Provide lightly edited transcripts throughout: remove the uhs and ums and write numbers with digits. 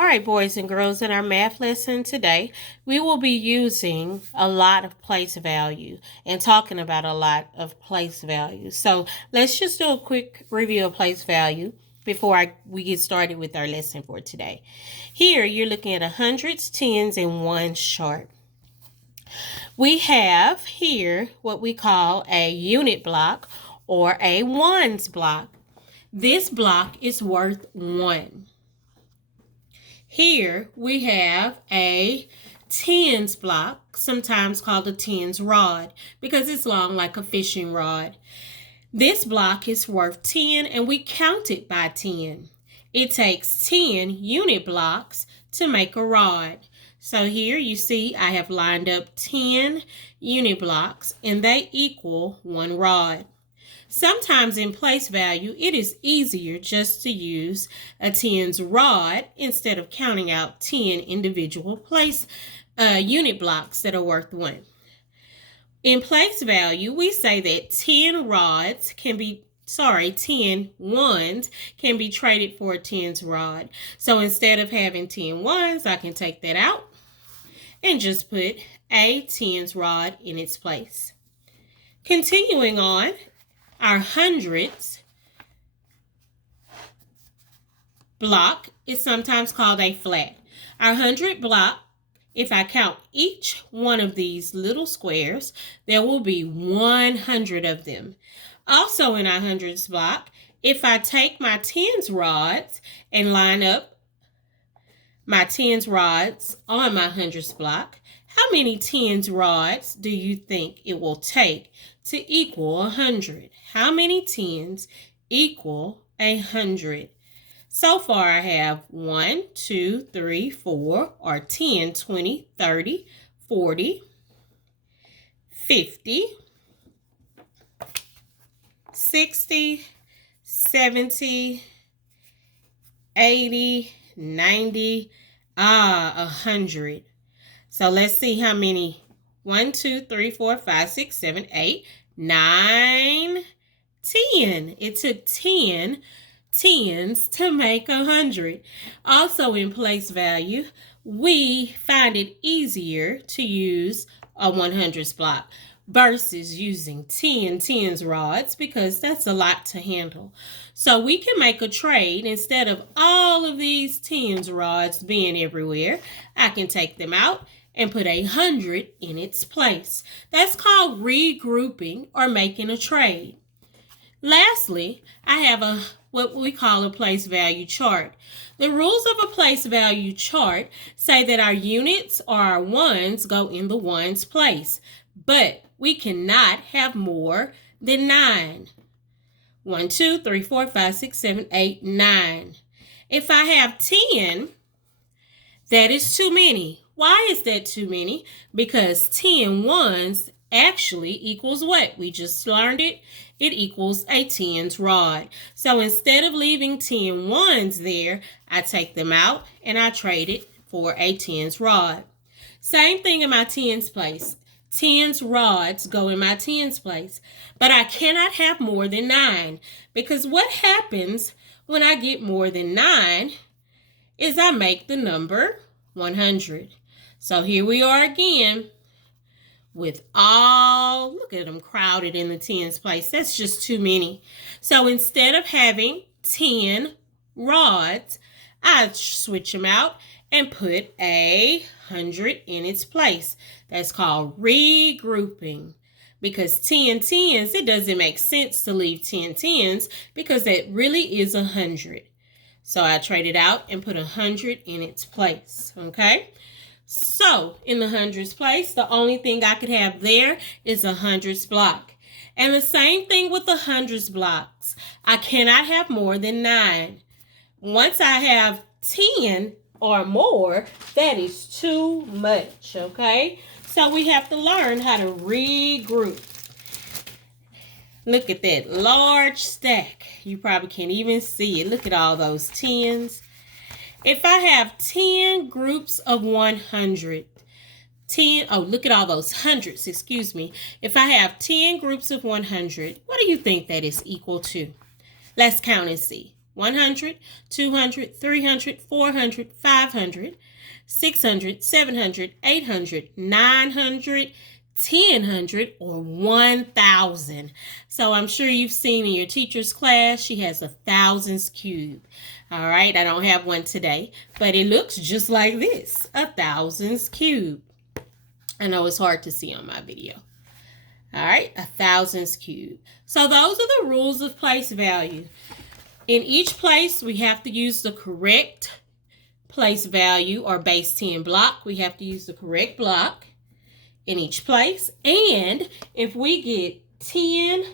All right, boys and girls, in our math lesson today, we will be using a lot of place value and talking about a lot of place value. So let's just do a quick review of place value before we get started with our lesson for today. Here, you're looking at hundreds, tens, and ones chart. We have here what we call a unit block or a ones block. This block is worth 1. Here we have a tens block, sometimes called a tens rod, because it's long like a fishing rod. This block is worth 10 and we count it by 10. It takes 10 unit blocks to make a rod. So here you see I have lined up 10 unit blocks and they equal 1 rod. Sometimes in place value, it is easier just to use a tens rod instead of counting out 10 individual unit blocks that are worth 1. In place value, we say that 10 ones can be traded for a tens rod. So instead of having 10 ones, I can take that out and just put a tens rod in its place. Continuing on, our hundreds block is sometimes called a flat. Our 100 block, if I count each one of these little squares, there will be 100 of them. Also in our hundreds block, if I take my tens rods and line up my tens rods on my hundreds block, how many tens rods do you think it will take to equal 100? How many tens equal 100? So far I have 1, 2, 3, 4, or 10, 20, 30, 40, 50, 60, 70, 80, 90, 100. So let's see how many. 1, 2, 3, 4, 5, 6, 7, 8, 9, 10. It took 10 tens to make 100. Also in place value, we find it easier to use a 100s block versus using 10 tens rods because that's a lot to handle. So we can make a trade. Instead of all of these tens rods being everywhere, I can take them out and put 100 in its place. That's called regrouping or making a trade. Lastly, I have what we call a place value chart. The rules of a place value chart say that our units or our ones go in the ones place, but we cannot have more than 9. 1, 2, 3, 4, 5, 6, 7, 8, 9. If I have 10, that is too many. Why is that too many? Because 10 ones actually equals what? We just learned it. It equals a tens rod. So instead of leaving 10 ones there, I take them out and I trade it for a tens rod. Same thing in my tens place. Tens rods go in my tens place. But I cannot have more than 9 because what happens when I get more than 9 is I make the number 100. So here we are again with look at them crowded in the tens place. That's just too many. So instead of having 10 rods, I switch them out and put 100 in its place. That's called regrouping. Because 10 tens, it doesn't make sense to leave 10 tens because that really is 100. So I trade it out and put 100 in its place, okay? So in the hundreds place, the only thing I could have there is a hundreds block. And the same thing with the hundreds blocks. I cannot have more than 9. Once I have 10 or more, that is too much, okay? So we have to learn how to regroup. Look at that large stack. You probably can't even see it. Look at all those tens. If I have 10 groups of 100, look at all those hundreds, excuse me. If I have 10 groups of 100, what do you think that is equal to? Let's count and see. 100, 200, 300, 400, 500, 600, 700, 800, 900, 1,000, or 1,000. So I'm sure you've seen in your teacher's class, she has a thousands cube. All right, I don't have one today, but it looks just like this, a thousands cube. I know it's hard to see on my video. All right, a thousands cube. So those are the rules of place value. In each place, we have to use the correct place value or base 10 block. We have to use the correct block in each place. And if we get 10,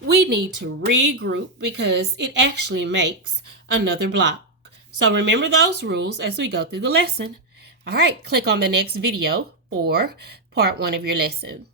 we need to regroup because it actually makes another block. So remember those rules as we go through the lesson. All right, click on the next video for part 1 of your lesson.